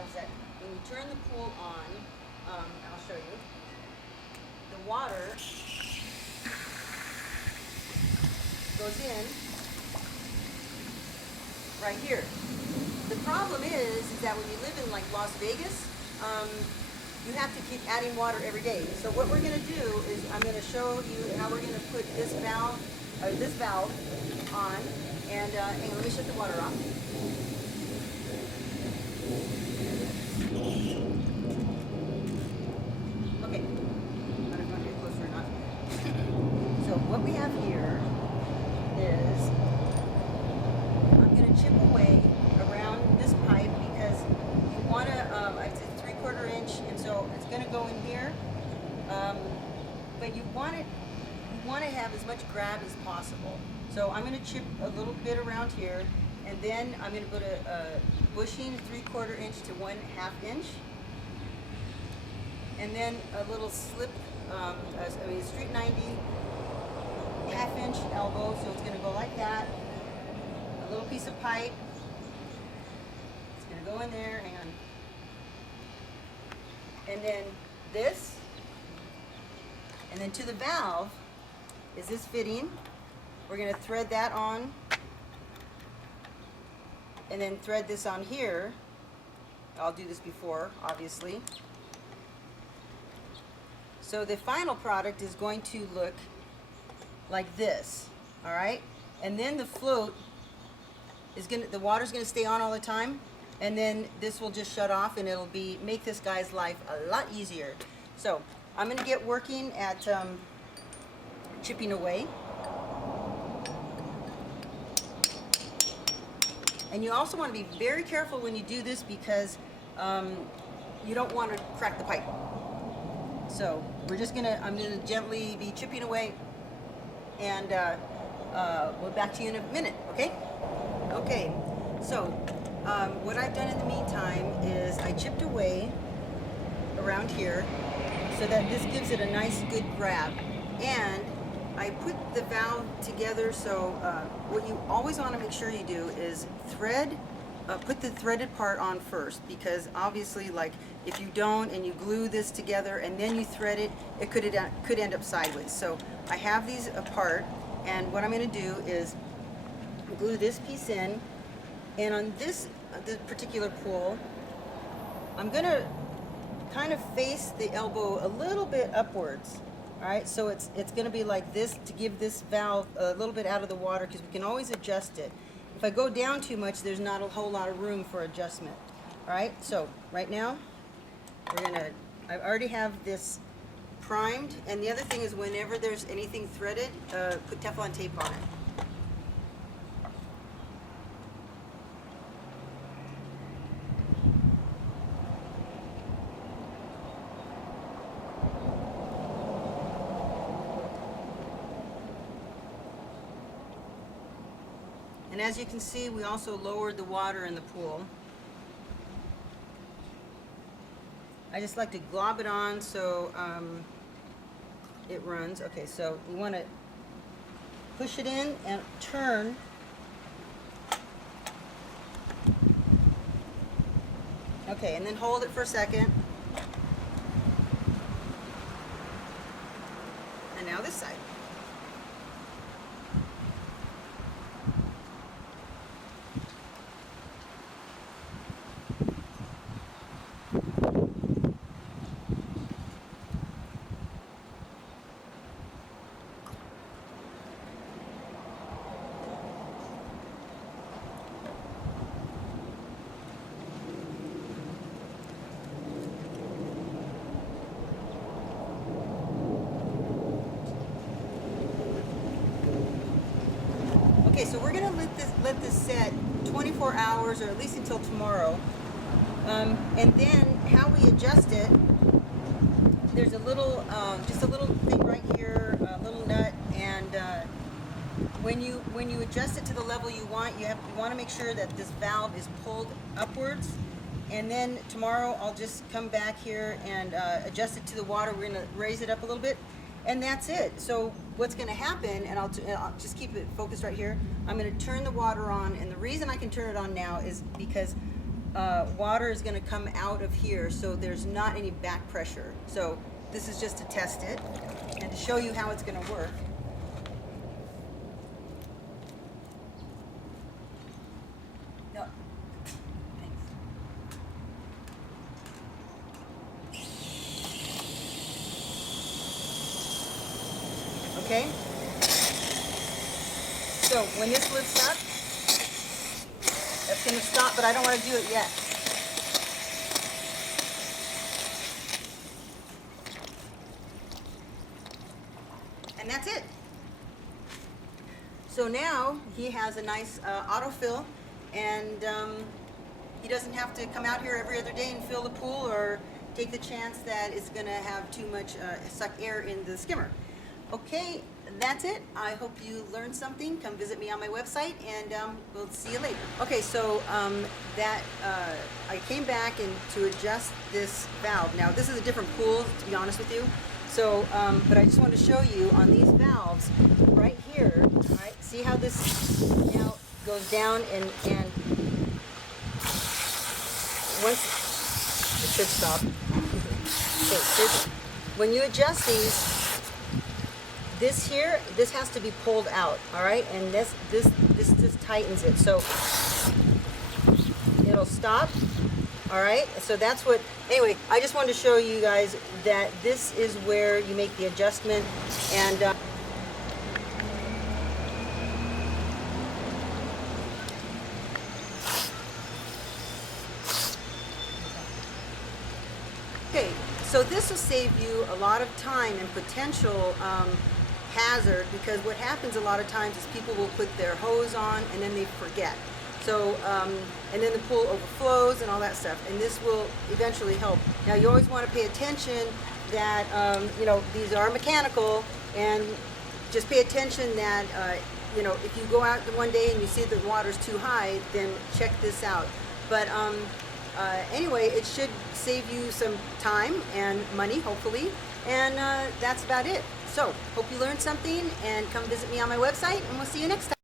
valves that when you turn the pool on, I'll show you, the water goes in right here. The problem is that when you live in like Las Vegas, you have to keep adding water every day. So what we're going to do is I'm going to show you how we're going to put this valve on, and hang on, let me shut the water off. Okay, I don't know if I get closer or not. So what we have here is I'm going to chip away around this pipe because you want to, it's a 3/4 inch, and so it's going to go in here. But you want to have as much grab as possible. So I'm going to chip a little bit around here, and then I'm going to put a bushing 3/4 inch to 1/2 inch, and then a little slip, street 90 1/2 inch elbow. So it's going to go like that. A little piece of pipe. It's going to go in there. Hang on. And then this, and then to the valve is this fitting. We're going to thread that on, and then thread this on here. I'll do this before, obviously. So the final product is going to look like this, all right? And then the float is the water's going to stay on all the time, and then this will just shut off, and it'll make this guy's life a lot easier. So I'm going to get working at chipping away. And you also want to be very careful when you do this because you don't want to crack the pipe. So I'm gonna gently be chipping away, and we'll back to you in a minute, okay? Okay, so what I've done in the meantime is I chipped away around here so that this gives it a nice good grab. And I put the valve together, so what you always want to make sure you do is put the threaded part on first, because obviously, like, if you don't and you glue this together and then you thread it, it could end up sideways. So I have these apart, and what I'm going to do is glue this piece in, and on this particular pool, I'm going to kind of face the elbow a little bit upwards. All right, so it's going to be like this to give this valve a little bit out of the water, because we can always adjust it. If I go down too much, there's not a whole lot of room for adjustment. All right, so right now, I already have this primed, and the other thing is whenever there's anything threaded, put Teflon tape on it. And as you can see, we also lowered the water in the pool. I just like to glob it on so it runs. Okay, so we want to push it in and turn. Okay, and then hold it for a second. And now this side. Okay, so we're gonna let this set 24 hours, or at least until tomorrow. And then how we adjust it, there's a little, just a little thing right here, a little nut, and when you adjust it to the level you want, you want to make sure that this valve is pulled upwards. And then tomorrow I'll just come back here and adjust it to the water. We're gonna raise it up a little bit, and that's it. So what's going to happen, and I'll just keep it focused right here, I'm going to turn the water on, and the reason I can turn it on now is because water is going to come out of here, so there's not any back pressure. So this is just to test it and to show you how it's going to work. No. Thanks. Okay. So when this lifts up, that's going to stop, but I don't want to do it yet. And that's it. So now he has a nice autofill, and he doesn't have to come out here every other day and fill the pool or take the chance that it's going to have too much suck air in the skimmer. Okay, that's it. I hope you learned something. Come visit me on my website, and we'll see you later. Okay, so I came back and to adjust this valve. Now this is a different pool, to be honest with you. So, but I just want to show you on these valves right here. All right, see how this now goes down and once it should stop. Okay, when you adjust these. This here, this has to be pulled out, all right? And this just tightens it, so it'll stop, all right? So that's what, anyway, I just wanted to show you guys that this is where you make the adjustment, and okay, so this will save you a lot of time and potential hazard, because what happens a lot of times is people will put their hose on and then they forget. So, and then the pool overflows and all that stuff, and this will eventually help. Now you always want to pay attention that, you know, these are mechanical, and just pay attention that, you know, if you go out one day and you see the water's too high, then check this out. But anyway, it should save you some time and money, hopefully, and that's about it. So, hope you learned something, and come visit me on my website, and we'll see you next time.